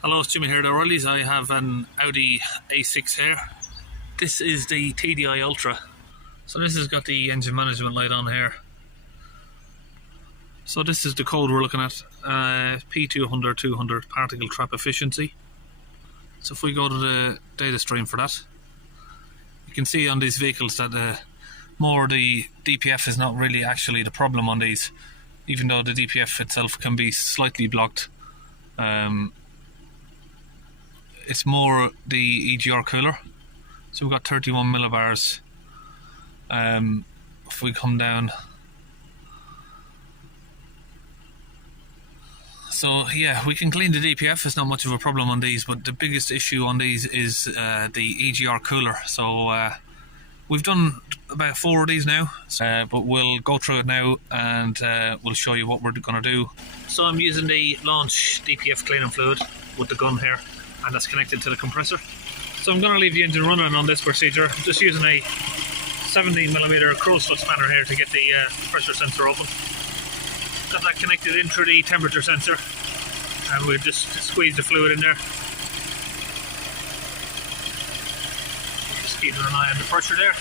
Hello, it's Jimmy here at O'Reilly's. I have an Audi A6 here. This is the TDI Ultra. So this has got the engine management light on here. So this is the code we're looking at, P200200 particle trap efficiency. So if we go to the data stream for that, you can see on these vehicles that the DPF is not really actually the problem on these, even though the DPF itself can be slightly blocked. It's more the EGR Cooler. So we've got 31 millibars. If we come down, so yeah, we can clean the DPF. It's not much of a problem on these, but the biggest issue on these is the EGR Cooler. So we've done about 4 of these now, but we'll go through it now and we'll show you what we're going to do. So I'm using the launch DPF cleaning fluid with the gun here, and that's connected to the compressor. So I'm going to leave the engine running on this procedure. I'm just using a 17mm crow's foot spanner here to get the pressure sensor open. Got that connected in through the temperature sensor, and we'll just squeeze the fluid in there. Just keeping an eye on the pressure there.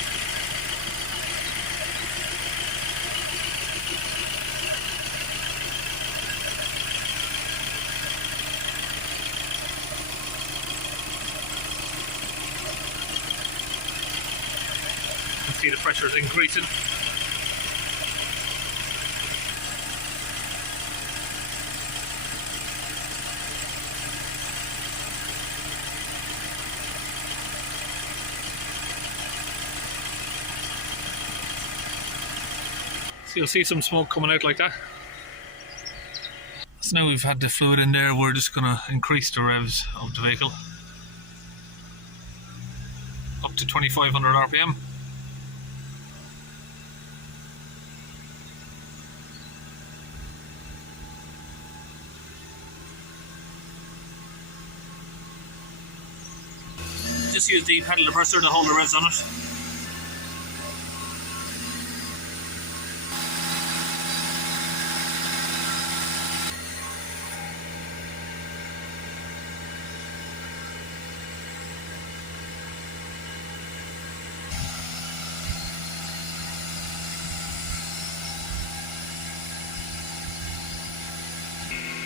See the pressure is increasing. So you'll see some smoke coming out like that. So now we've had the fluid in there, we're just going to increase the revs of the vehicle up to 2500 RPM. Just use the pedal depressor to hold the revs on it.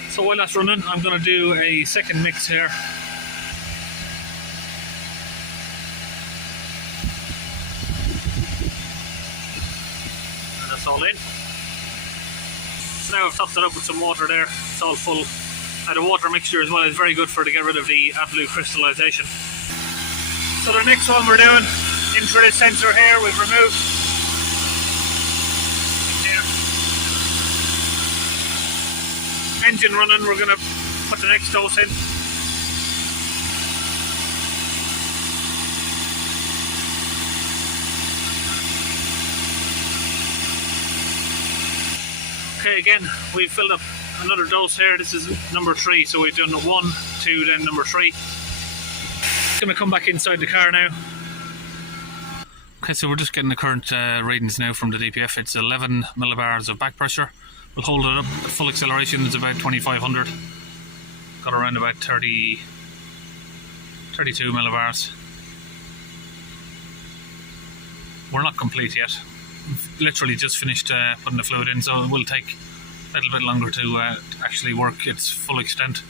So while that's running, I'm going to do a second mix here. All in. So now I've topped it up with some water there. It's all full. And the water mixture as well is very good to get rid of the AdBlue crystallization. So the next one we're doing, in through this sensor here, we've removed here. Engine running, we're going to put the next dose in. Okay, again, we've filled up another dose here. This is number 3, so we've done 1, 2, then number 3. Going to come back inside the car now. Okay, so we're just getting the current readings now from the DPF. It's 11 millibars of back pressure. We'll hold it up at full acceleration. It's about 2500. Got around about 32 millibars. We're not complete yet. We've literally just finished putting the fluid in, so it will take a little bit longer to actually work its full extent.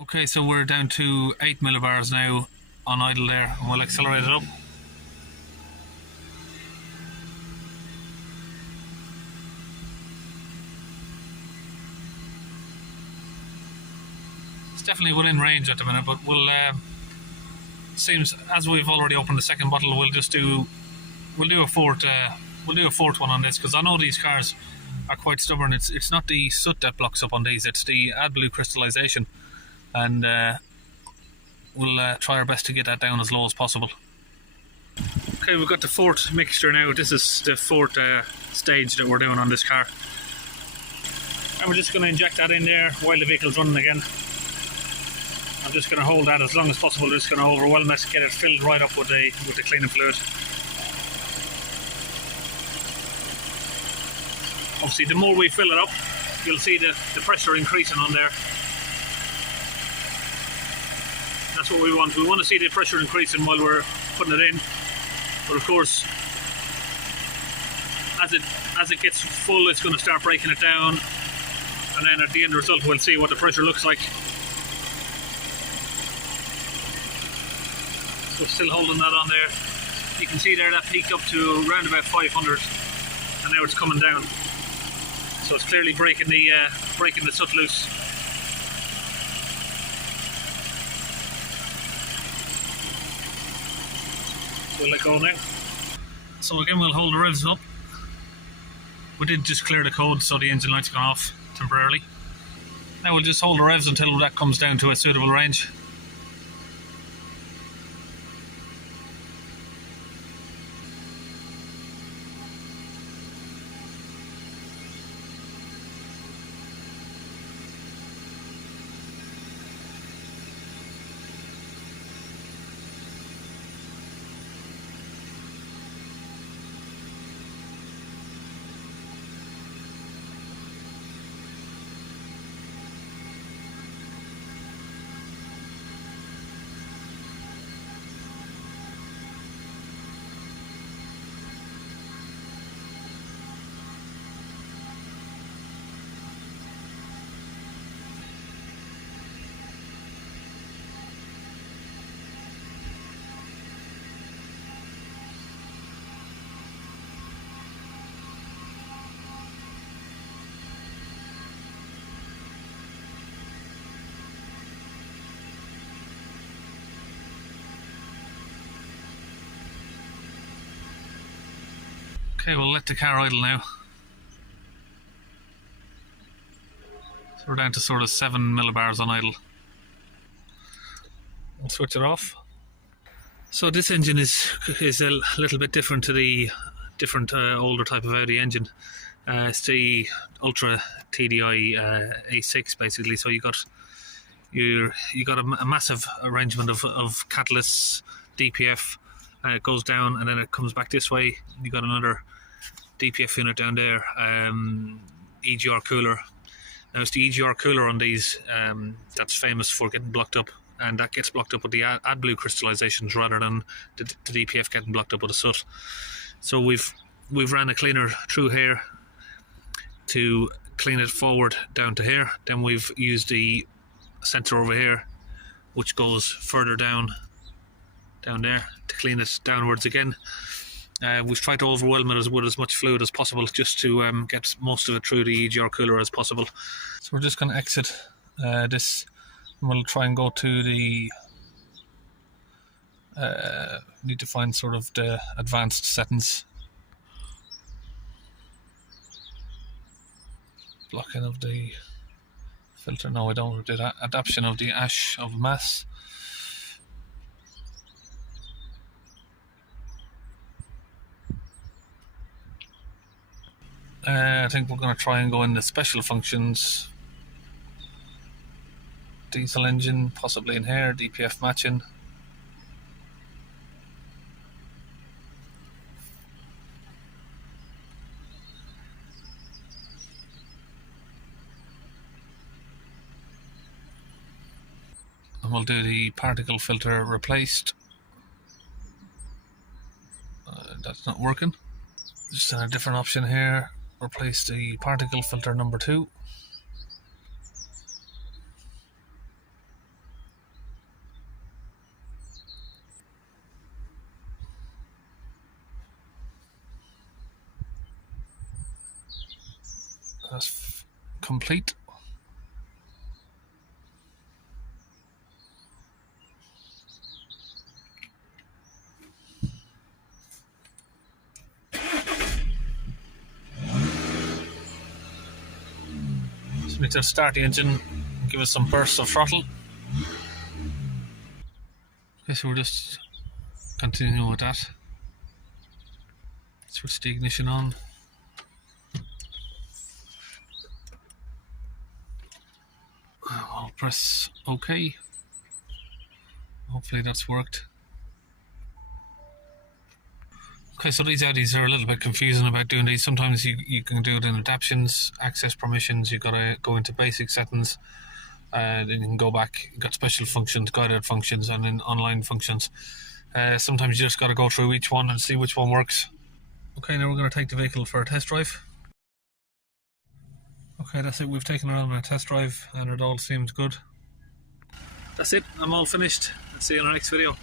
Okay, so we're down to 8 millibars now on idle there, and we'll accelerate it up. Definitely within range at the minute, but we'll seems as we've already opened the second bottle, we'll do a fourth one on this, because I know these cars are quite stubborn. It's not the soot that blocks up on these, it's the AdBlue crystallization, and we'll try our best to get that down as low as possible. Okay, we've got the fourth mixture now. This is the fourth stage that we're doing on this car. And we're just going to inject that in there while the vehicle's running again. I'm just going to hold that as long as possible, just going to overwhelm it, get it filled right up with the cleaning fluid. Obviously the more we fill it up, you'll see the pressure increasing on there. That's what we want. We want to see the pressure increasing while we're putting it in. But of course, as it gets full, it's going to start breaking it down. And then at the end result, we'll see what the pressure looks like. So still holding that on there. You can see there that peaked up to around about 500, and now it's coming down. So it's clearly breaking the soot loose. So we'll let go now. So again, we'll hold the revs up. We did just clear the code, so the engine light's gone off temporarily. Now we'll just hold the revs until that comes down to a suitable range. Okay, we'll let the car idle now. So we're down to sort of 7 millibars on idle. We'll switch it off. So this engine is a little bit different to the older type of Audi engine. It's the Ultra TDI A6 basically. So you got a massive arrangement of catalysts, DPF. It goes down and then it comes back this way. You got another DPF unit down there, EGR Cooler. Now it's the EGR Cooler on these that's famous for getting blocked up, and that gets blocked up with the AdBlue crystallizations rather than the DPF getting blocked up with the soot. So we've ran a cleaner through here to clean it forward down to here. Then we've used the sensor over here, which goes further down there to clean it downwards again. We've tried to overwhelm it with as much fluid as possible, just to get most of it through the EGR Cooler as possible. So we're just going to exit this, and we'll try and go to the need to find sort of the advanced settings. Blocking of the filter. No, I don't do that. Adaptation of the ash of mass. I think we're going to try and go in the special functions. Diesel engine, possibly in here, DPF matching. And we'll do the particle filter replaced. That's not working. Just a different option here. Replace the particle filter number 2. That's complete. So we need to start the engine, give us some bursts of throttle. Okay, so we're just continuing with that. Switch the ignition on. press OK. Hopefully that's worked. Okay, so these Audis are a little bit confusing about doing these. Sometimes you can do it in adaptions, access permissions, you've got to go into basic settings, then you can go back, you've got special functions, guided functions, and then online functions. Sometimes you just got to go through each one and see which one works. Okay, now we're going to take the vehicle for a test drive. Okay, that's it, we've taken it on a test drive and it all seems good. That's it, I'm all finished. I'll see you in our next video.